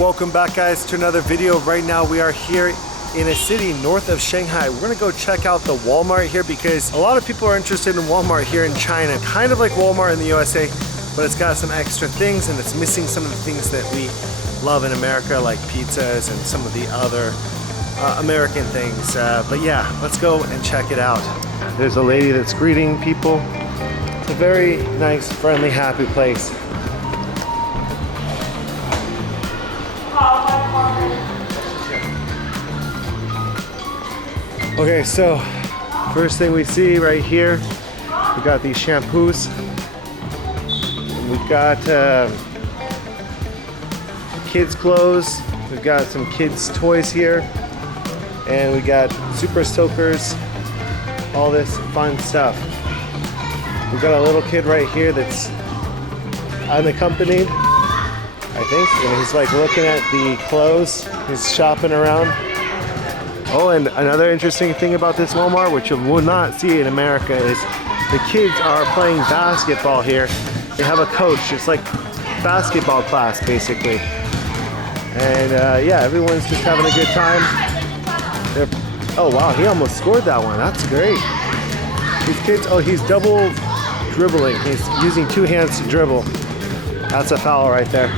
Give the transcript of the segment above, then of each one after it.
Welcome back, guys, to another video. Right now we are here in a city north of Shanghai. We're gonna go check out the Walmart here because a lot of people are interested in Walmart here in China. Kind of like Walmart in the USA, but it's got some extra things and it's missing some of the things that we love in America, like pizzas and some of the other American things. But yeah, let's go and check it out. There's a lady that's greeting people. It's a very nice, friendly, happy place. Okay, so first thing we see right here, we got these shampoos. And we've got kids' clothes. We've got some kids' toys here. And we got super soakers, all this fun stuff. We've got a little kid right here that's unaccompanied, I think. And he's like looking at the clothes. He's shopping around. Oh, and another interesting thing about this Walmart, which you will not see in America, is the kids are playing basketball here. They have a coach. It's like basketball class, basically. And yeah, everyone's just having a good time. Oh wow, he almost scored that one. That's great. These kids, oh, he's double dribbling. He's using two hands to dribble. That's a foul right there.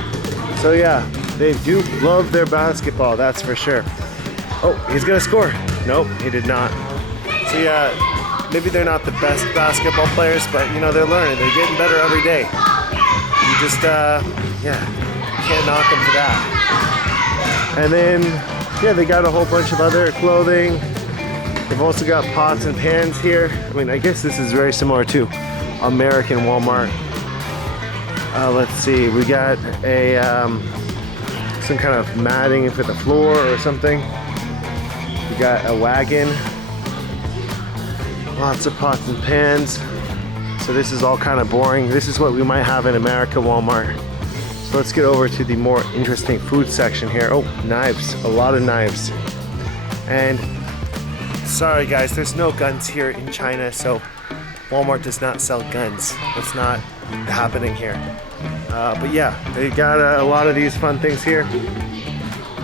So yeah, they do love their basketball, that's for sure. Oh, he's gonna score. Nope, he did not. So yeah, maybe they're not the best basketball players, but you know, they're learning. They're getting better every day. You just, yeah, can't knock them for that. And then, yeah, they got a whole bunch of other clothing. They've also got pots and pans here. I mean, I guess this is very similar to American Walmart. Let's see, we got a, some kind of matting for the floor or something. We got a wagon, lots of pots and pans. So this is all kind of boring. This is what we might have in America Walmart. So let's get over to the more interesting food section here. Oh, knives, a lot of knives. And sorry guys, there's no guns here in China, so Walmart does not sell guns. That's not happening here. But yeah, they got a lot of these fun things here.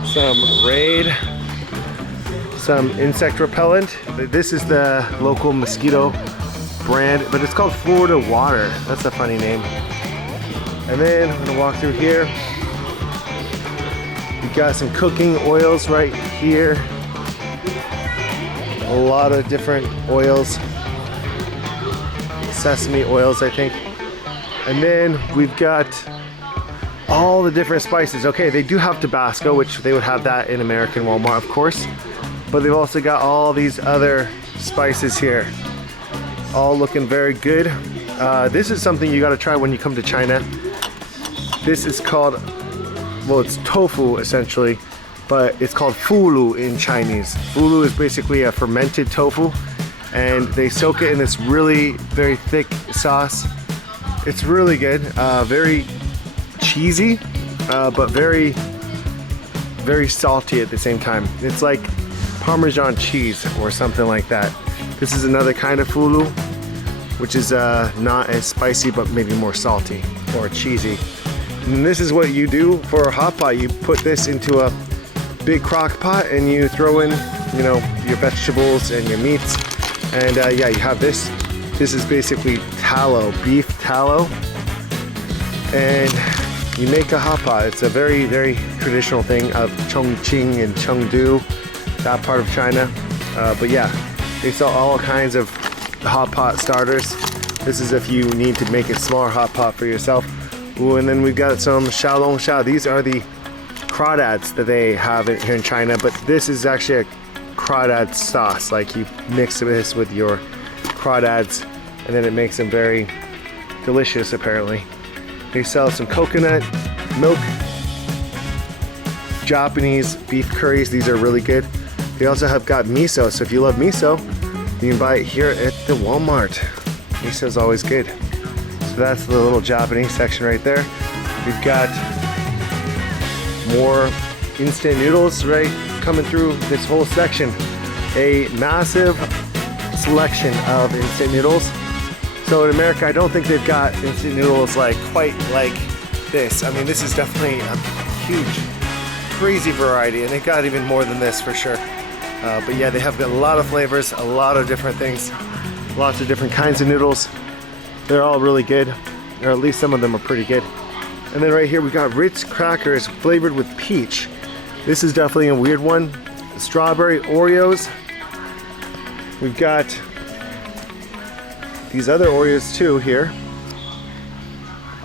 Some Raid. Some insect repellent. This is the local mosquito brand, but it's called Florida Water. That's a funny name. And then I'm gonna walk through here. We got some cooking oils right here. A lot of different oils. Sesame oils, I think. And then we've got all the different spices. Okay, they do have Tabasco, which they would have that in American Walmart, of course. But they've also got all these other spices here. All looking very good. This is something you gotta try when you come to China. This is called, well, it's tofu essentially, but it's called fulu in Chinese. Fulu is basically a fermented tofu, and they soak it in this really very thick sauce. It's really good, very cheesy, but very, very salty at the same time. It's like Parmesan cheese or something like that. This is another kind of fulu, which is not as spicy but maybe more salty or cheesy. And this is what you do for a hot pot. You put this into a big crock pot and you throw in, you know, your vegetables and your meats. And yeah, you have this. This is basically tallow, beef tallow. And you make a hot pot. It's a very, very traditional thing of Chongqing and Chengdu, that part of China. But yeah, they sell all kinds of hot pot starters. This is if you need to make a smaller hot pot for yourself. Ooh, and then we've got some xiaolongbao. These are the crawdads that they have here in China, but this is actually a crawdad sauce. Like you mix this with your crawdads and then it makes them very delicious apparently. They sell some coconut milk, Japanese beef curries. These are really good. They also have got miso, so if you love miso, you can buy it here at the Walmart. Miso is always good. So that's the little Japanese section right there. We've got more instant noodles right coming through this whole section. A massive selection of instant noodles. So in America, I don't think they've got instant noodles like quite like this. I mean, this is definitely a huge crazy variety, and they got even more than this for sure. But yeah, they have got a lot of flavors, a lot of different things, lots of different kinds of noodles. They're all really good, or at least some of them are pretty good. And then right here we got Ritz crackers flavored with peach. This is definitely a weird one. Strawberry Oreos. We've got these other Oreos too here.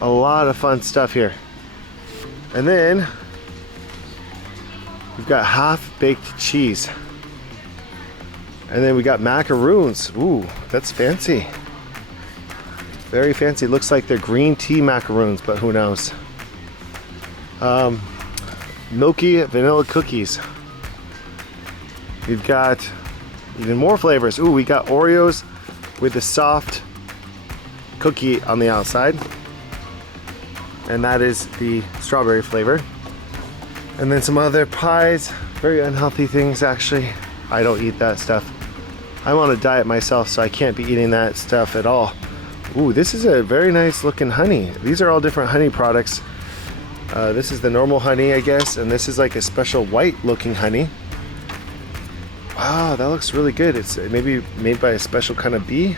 A lot of fun stuff here. And then we've got half-baked cheese. And then we got macaroons. Ooh, that's fancy. Very fancy. Looks like they're green tea macaroons, but who knows. Milky vanilla cookies. We've got even more flavors. Ooh, we got Oreos with a soft cookie on the outside. And that is the strawberry flavor. And then some other pies. Very unhealthy things, actually. I don't eat that stuff. I'm on a diet myself, so I can't be eating that stuff at all. Ooh, this is a very nice looking honey. These are all different honey products. This is the normal honey, I guess, and this is like a special white looking honey. Wow, that looks really good. It's maybe made by a special kind of bee.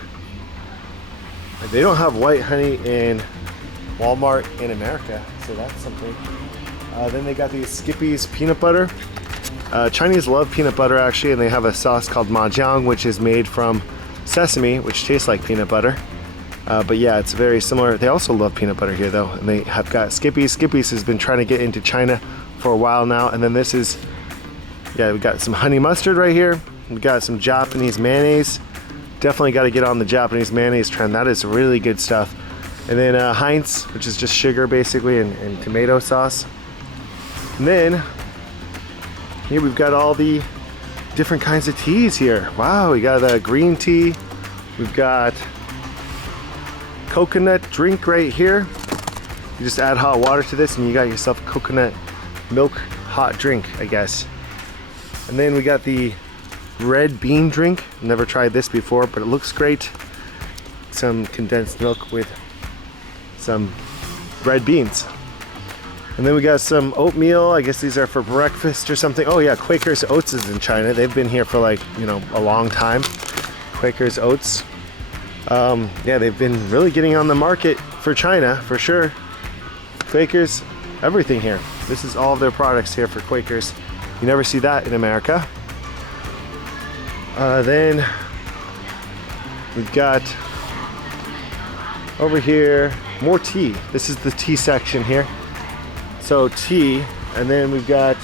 They don't have white honey in Walmart in America, so that's something. Then they got these Skippy's peanut butter. Chinese love peanut butter actually, and they have a sauce called mahjong, which is made from sesame, which tastes like peanut butter. But yeah, it's very similar. They also love peanut butter here though, and they have got Skippy's. Skippy's has been trying to get into China for a while now. And then this is, yeah, we got some honey mustard right here. We got some Japanese mayonnaise. Definitely got to get on the Japanese mayonnaise trend. That is really good stuff. And then Heinz, which is just sugar basically, and tomato sauce. And then here we've got all the different kinds of teas here. Wow, we got a green tea. We've got coconut drink right here. You just add hot water to this and you got yourself a coconut milk hot drink, I guess. And then we got the red bean drink. Never tried this before, but it looks great. Some condensed milk with some red beans. And then we got some oatmeal. I guess these are for breakfast or something. Oh yeah, Quaker's Oats is in China. They've been here for like, you know, a long time. Quaker's Oats. Yeah, they've been really getting on the market for China, for sure. Quaker's, everything here. This is all of their products here for Quaker's. You never see that in America. Then we've got over here more tea. This is the tea section here. So tea, and then we've got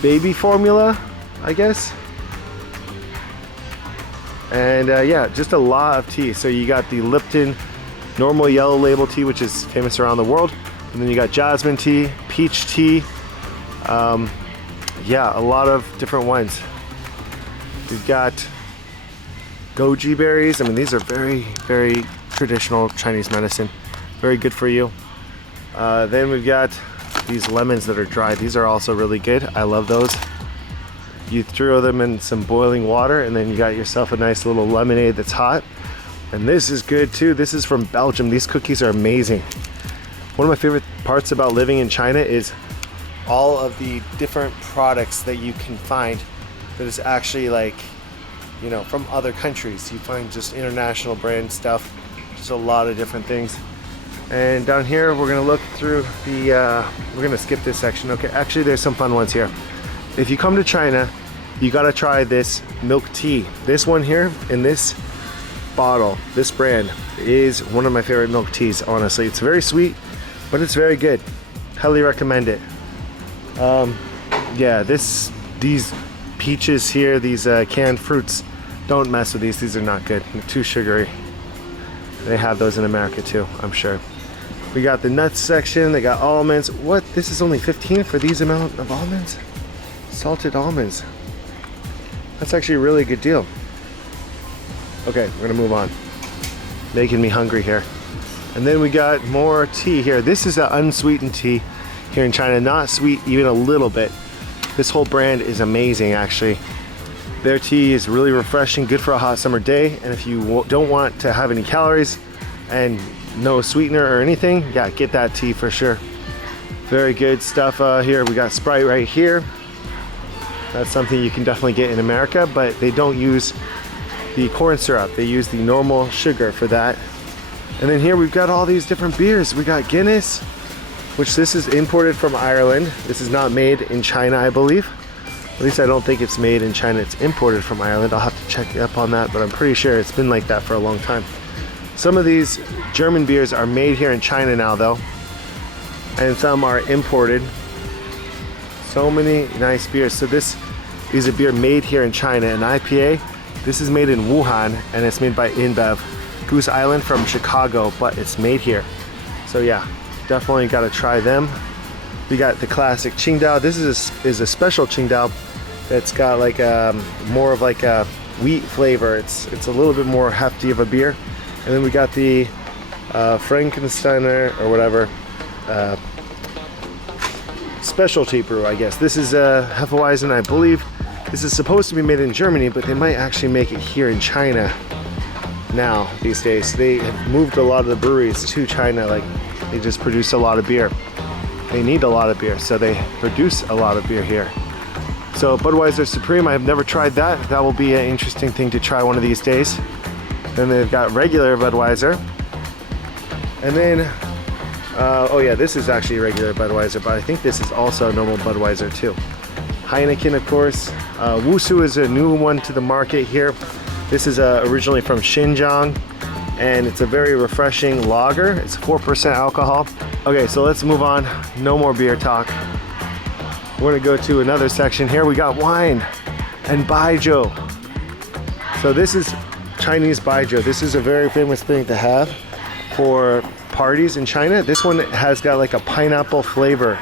baby formula, I guess. And yeah, just a lot of tea. So you got the Lipton normal yellow label tea, which is famous around the world. And then you got jasmine tea, peach tea. Yeah, a lot of different ones. We've got goji berries. I mean, these are very, very traditional Chinese medicine. Very good for you. Then we've got these lemons that are dried. These are also really good. I love those. You throw them in some boiling water and then you got yourself a nice little lemonade that's hot. And this is good too. This is from Belgium. These cookies are amazing. One of my favorite parts about living in China is all of the different products that you can find that is actually like, you know, from other countries. You find just international brand stuff, just a lot of different things. And down here, we're gonna look through the, we're gonna skip this section. Okay, actually there's some fun ones here. If you come to China, you gotta try this milk tea. This one here in this bottle, this brand is one of my favorite milk teas, honestly. It's very sweet, but it's very good. Highly recommend it. Yeah, these peaches here, these canned fruits, don't mess with these. These are not good. They're too sugary. They have those in America too, I'm sure. We got the nuts section. They got almonds. What? This is only 15 for these amount of almonds? Salted almonds. That's actually a really good deal. Okay, we're gonna move on. Making me hungry here. And then we got more tea here. This is an unsweetened tea here in China. Not sweet even a little bit. This whole brand is amazing actually. Their tea is really refreshing, good for a hot summer day. And if you don't want to have any calories and no sweetener or anything, yeah, get that tea for sure. Very good stuff here. We got Sprite right here. That's something you can definitely get in America, but they don't use the corn syrup. They use the normal sugar for that. And then here we've got all these different beers. We got Guinness, which this is imported from Ireland. This is not made in China, I believe. At least I don't think it's made in China. It's imported from Ireland. I'll have to check up on that, but I'm pretty sure it's been like that for a long time. Some of these German beers are made here in China now though, and some are imported. So many nice beers. So this is a beer made here in China, an IPA. This is made in Wuhan, and it's made by InBev. Goose Island from Chicago, but it's made here. So yeah, definitely got to try them. We got the classic Qingdao. This is a special Qingdao that's got like more of like a wheat flavor. It's a little bit more hefty of a beer. And then we got the Frankensteiner or whatever specialty brew, I guess. This is Hefeweizen, I believe. This is supposed to be made in Germany, but they might actually make it here in China now these days. They have moved a lot of the breweries to China. Like, they just produce a lot of beer. They need a lot of beer, so they produce a lot of beer here. So Budweiser Supreme, I've never tried that. That will be an interesting thing to try one of these days. Then they've got regular Budweiser. And then, oh yeah, this is actually regular Budweiser, but I think this is also normal Budweiser too. Heineken, of course. Wusu is a new one to the market here. This is originally from Xinjiang, and it's a very refreshing lager. It's 4% alcohol. Okay, so let's move on. No more beer talk. We're gonna go to another section here. We got wine and baijiu. So this is Chinese baijiu. This is a very famous thing to have for parties in China. This one has got like a pineapple flavor.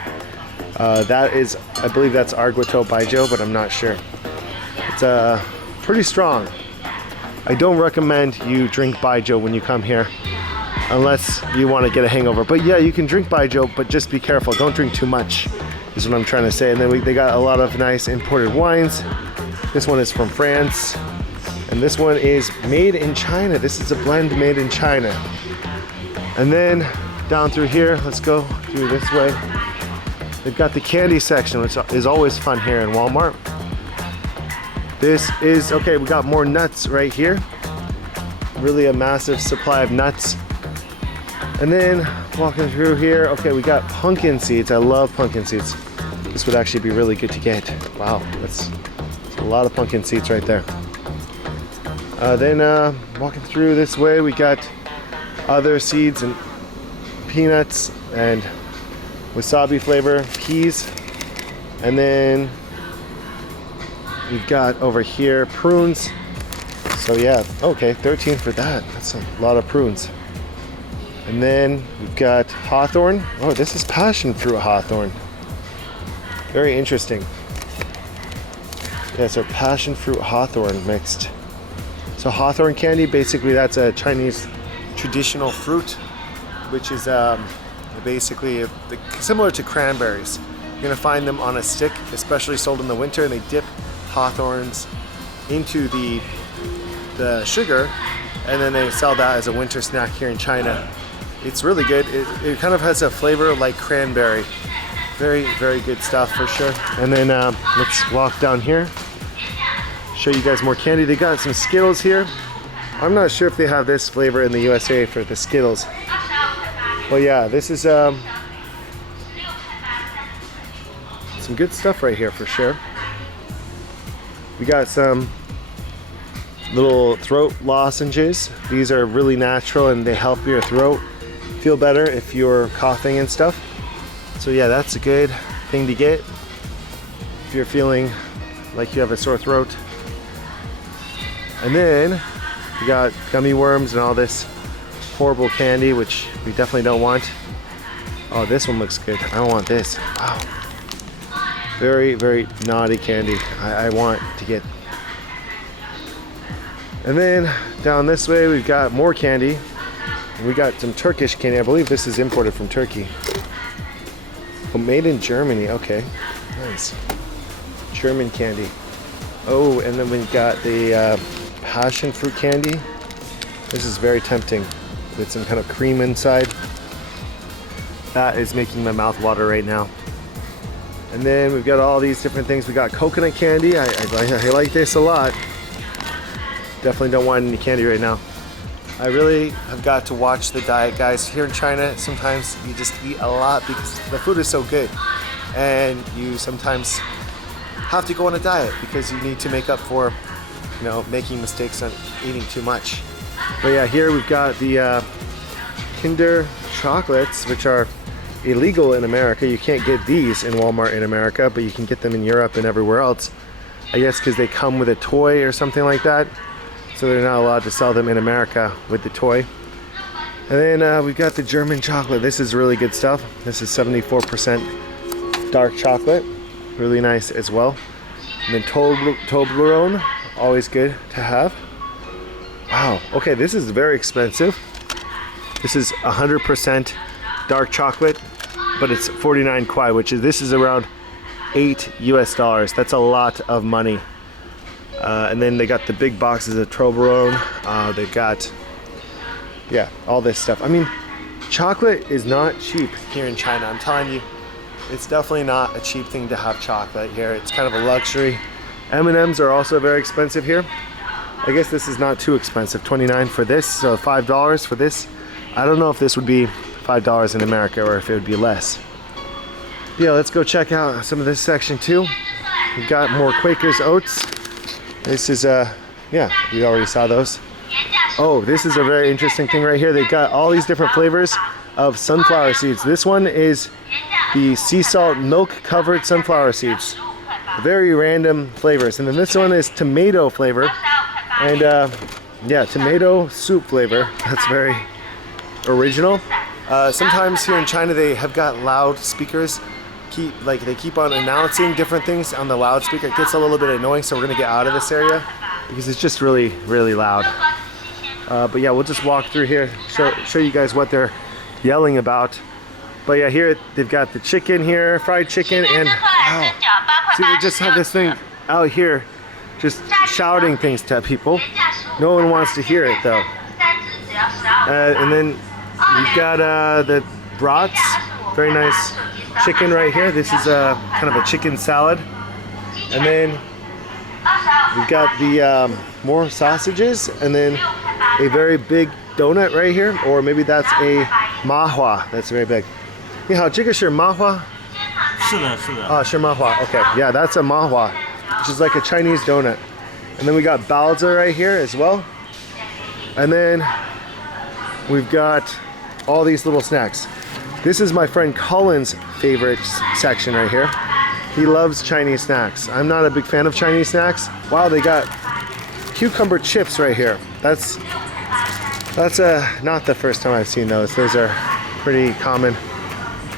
That is, I believe that's Arguito baijiu, but I'm not sure. It's pretty strong. I don't recommend you drink baijiu when you come here unless you want to get a hangover. But yeah, you can drink baijiu, but just be careful. Don't drink too much is what I'm trying to say. And then they got a lot of nice imported wines. This one is from France. And this one is made in China. This is a blend made in China. And then down through here, let's go through this way. They've got the candy section, which is always fun here in Walmart. This is, okay, we got more nuts right here. Really a massive supply of nuts. And then walking through here, okay, we got pumpkin seeds. I love pumpkin seeds. This would actually be really good to get. Wow, that's a lot of pumpkin seeds right there. Then walking through this way, we got other seeds and peanuts and wasabi flavor, peas. And then we've got over here prunes. So yeah, okay, 13 for that. That's a lot of prunes. And then we've got hawthorn. Oh, this is passion fruit hawthorn. Very interesting. Yeah, so passion fruit hawthorn mixed. So hawthorn candy, basically that's a Chinese traditional fruit, which is basically similar to cranberries. You're gonna find them on a stick, especially sold in the winter, and they dip hawthorns into the sugar, and then they sell that as a winter snack here in China. It's really good. It kind of has a flavor like cranberry. Very, very good stuff for sure. And then let's walk down here. Show you guys more candy. They got some Skittles here. I'm not sure if they have this flavor in the USA for the Skittles. Well, yeah, this is some good stuff right here for sure. We got some little throat lozenges. These are really natural and they help your throat feel better if you're coughing and stuff. So yeah, that's a good thing to get if you're feeling like you have a sore throat. And then we got gummy worms and all this horrible candy, which we definitely don't want. Oh, this one looks good. I don't want this. Wow. Very, very naughty candy. I want to get. And then down this way, we've got more candy. We got some Turkish candy. I believe this is imported from Turkey. Oh, made in Germany. Okay, nice. German candy. Oh, and then we've got the passion fruit candy. This is very tempting with some kind of cream inside. That is making my mouth water right now. And then we've got all these different things. We got coconut candy. I like this a lot. Definitely don't want any candy right now. I really have got to watch the diet, guys. Here in China, sometimes you just eat a lot because the food is so good. And you sometimes have to go on a diet because you need to make up for, you know, making mistakes on eating too much. But yeah, here we've got the Kinder chocolates, which are illegal in America. You can't get these in Walmart in America, but you can get them in Europe and everywhere else. I guess because they come with a toy or something like that. So they're not allowed to sell them in America with the toy. And then we've got the German chocolate. This is really good stuff. This is 74% dark chocolate. Really nice as well. And then Toblerone, always good to have. Wow, okay, this is very expensive. This is 100% dark chocolate, but it's 49 kwai, which is, this is around $8 US. That's a lot of money. And then they got the big boxes of Toblerone. They've got, yeah, all this stuff. I mean, chocolate is not cheap here in China. I'm telling you, it's definitely not a cheap thing to have chocolate here. It's kind of a luxury. M&Ms are also very expensive here. I guess this is not too expensive. 29 for this, so $5 for this. I don't know if this would be $5 in America or if it would be less. Yeah, let's go check out some of this section too. We've got more Quaker's Oats. This is, yeah, we already saw those. Oh, this is a very interesting thing right here. They've got all these different flavors of sunflower seeds. This one is the sea salt milk covered sunflower seeds. Very random flavors. And then this one is tomato flavor. And yeah, tomato soup flavor. That's very original. Sometimes here in China they have got loudspeakers. They keep on announcing different things on the loudspeaker. It gets a little bit annoying, so we're gonna get out of this area because it's just really, really loud. But yeah, we'll just walk through here, show you guys what they're yelling about. But yeah, here they've got the chicken here, fried chicken, and wow. See, they just have this thing out here just shouting things to people. No one wants to hear it though. And then we've got the brats, very nice chicken right here. This is kind of a chicken salad. And then we've got the more sausages, and then a very big donut right here, or maybe that's a mahua. That's very big. 你好，这个是mahua？是的，是的。啊，是mahua. Okay, yeah, that's a mahua, which is like a Chinese donut. And then we got baozi right here as well. And then we've got all these little snacks. This is my friend Colin's favorite section right here. He loves Chinese snacks. I'm not a big fan of Chinese snacks. Wow, they got cucumber chips right here. That's not the first time I've seen those. Those are pretty common.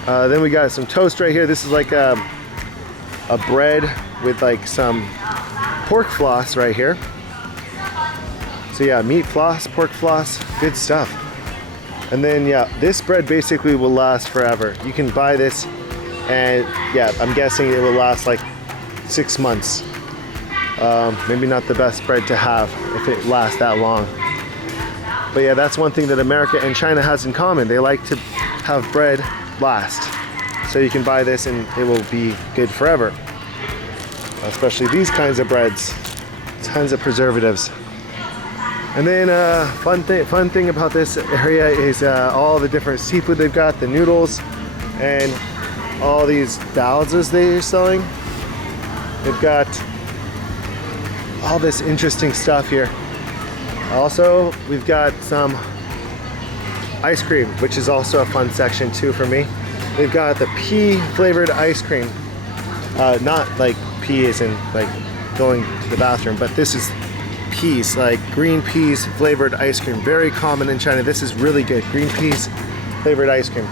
Then we got some toast right here. This is like a bread with like some pork floss right here. So yeah, meat floss, pork floss, good stuff. And then yeah, this bread basically will last forever. You can buy this and yeah, I'm guessing it will last like 6 months. Maybe not the best bread to have if it lasts that long. But yeah, that's one thing that America and China has in common. They like to have bread last. So you can buy this and it will be good forever. Especially these kinds of breads. Tons of preservatives. And then fun thing about this area is all the different seafood they've got, the noodles, and all these baozis they're selling. They've got all this interesting stuff here. Also, we've got some ice cream, which is also a fun section too for me. They've got the pea flavored ice cream. Not like pea as in like going to the bathroom, but this is peas, like green peas flavored ice cream. Very common in China. This is really good. Green peas flavored ice cream.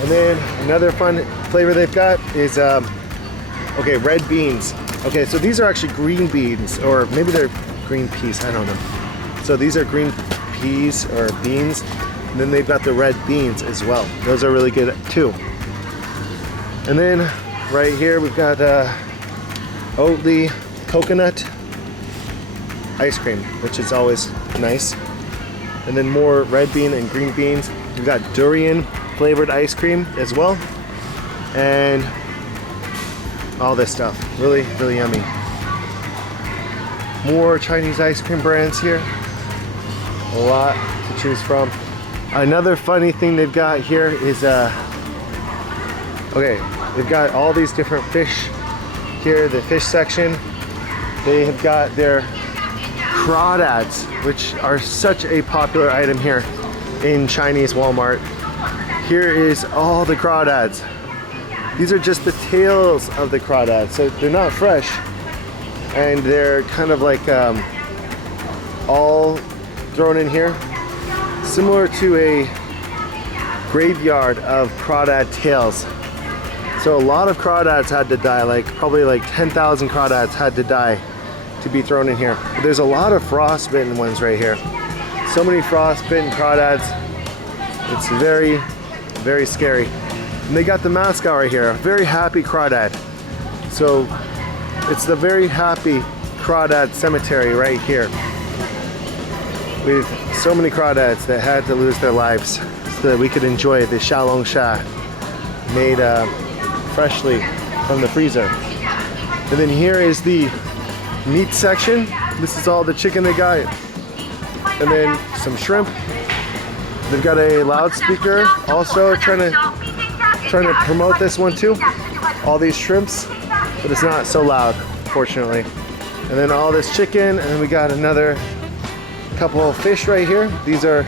And then another fun flavor they've got is, okay, red beans. Okay, so these are actually green beans, or maybe they're green peas, I don't know. So these are green peas or beans, and then they've got the red beans as well. Those are really good too. And then right here we've got Oatly coconut ice cream, which is always nice. And then more red bean and green beans. We've got durian flavored ice cream as well, and all this stuff. Really, really yummy. More Chinese ice cream brands here. A lot to choose from. Another funny thing they've got here is okay, they've got all these different fish here, the fish section. They have got their crawdads, which are such a popular item here in Chinese Walmart. Here is all the crawdads. These are just the tails of the crawdads, so they're not fresh, and they're kind of like all thrown in here, similar to a graveyard of crawdad tails. So a lot of crawdads had to die, like probably like 10,000 crawdads had to die to be thrown in here. But there's a lot of frostbitten ones right here. So many frostbitten crawdads. It's very, very scary. And they got the mascot right here, a very happy crawdad. So it's the very happy crawdad cemetery right here. With so many crawdads that had to lose their lives so that we could enjoy the xiaolong sha made freshly from the freezer. And then here is the meat section. This is all the chicken they got. And then some shrimp. They've got a loudspeaker also trying to promote this one too. All these shrimps, but it's not so loud, fortunately. And then all this chicken, and then we got another couple of fish right here. These are,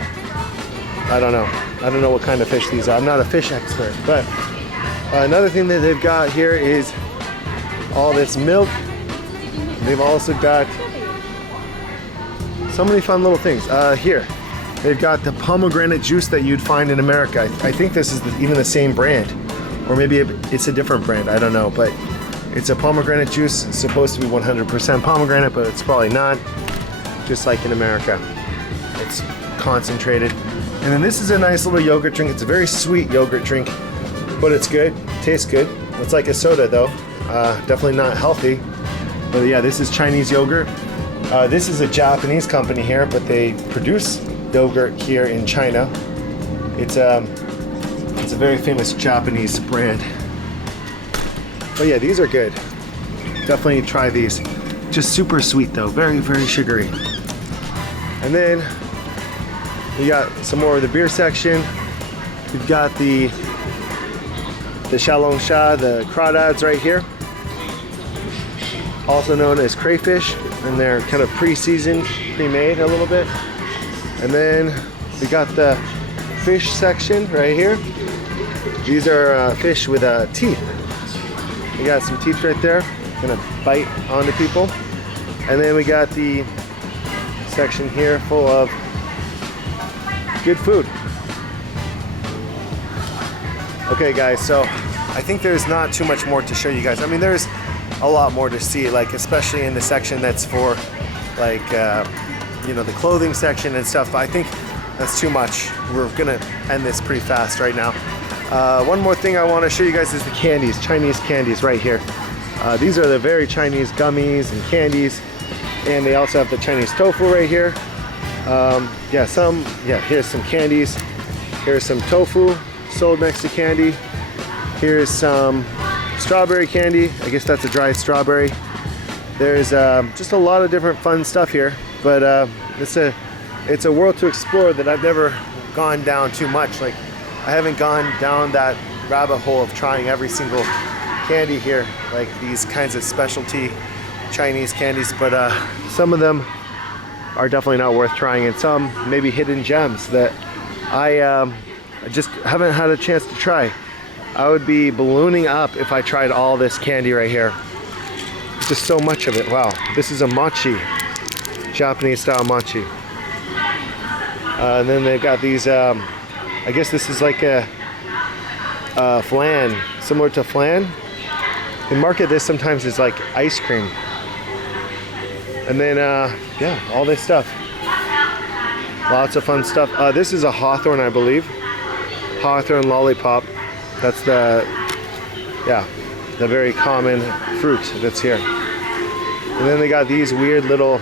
I don't know what kind of fish these are. I'm not a fish expert, but another thing that they've got here is all this milk. They've also got so many fun little things. Here, they've got the pomegranate juice that you'd find in America. I think this is even the same brand, or maybe it's a different brand, I don't know, but it's a pomegranate juice. It's supposed to be 100% pomegranate, but it's probably not, just like in America. It's concentrated. And then this is a nice little yogurt drink. It's a very sweet yogurt drink, but it's good, tastes good. It's like a soda though, definitely not healthy. But yeah, this is Chinese yogurt. This is a Japanese company here, but they produce yogurt here in China. It's a very famous Japanese brand. But yeah, these are good. Definitely try these. Just super sweet though, very, very sugary. And then we got some more of the beer section. We've got the xiaolong sha, the crawdads right here, also known as crayfish, and they're kind of pre-seasoned, pre-made a little bit. And then we got the fish section right here. These are fish with teeth. We got some teeth right there, gonna bite onto people. And then we got the section here full of good food. Okay guys, so I think there's not too much more to show you guys. I mean, there's a lot more to see, like especially in the section that's for like you know, the clothing section and stuff. I think that's too much. We're gonna end this pretty fast right now. One more thing I want to show you guys is the candies, Chinese candies right here. These are the very Chinese gummies and candies, and they also have the Chinese tofu right here. Here's some candies. Here's some tofu sold next to candy. Here's some strawberry candy. I guess that's a dried strawberry. There's just a lot of different fun stuff here, but it's a world to explore that I've never gone down too much. Like, I haven't gone down that rabbit hole of trying every single candy here, like these kinds of specialty Chinese candies, but some of them are definitely not worth trying, and some maybe hidden gems that I just haven't had a chance to try. I would be ballooning up if I tried all this candy right here. Just so much of it. Wow, this is a mochi, Japanese style mochi. And then they've got these, I guess this is like a flan, similar to flan. They market this sometimes as like ice cream. And then, yeah, all this stuff. Lots of fun stuff. This is a hawthorn, I believe. Hawthorn lollipop. That's the very common fruit that's here. And then they got these weird little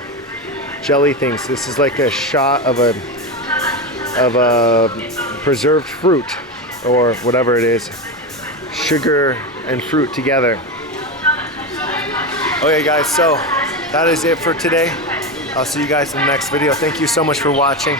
jelly things. This is like a shot of a preserved fruit, or whatever it is, sugar and fruit together. Okay guys, so that is it for today. I'll see you guys in the next video. Thank you so much for watching.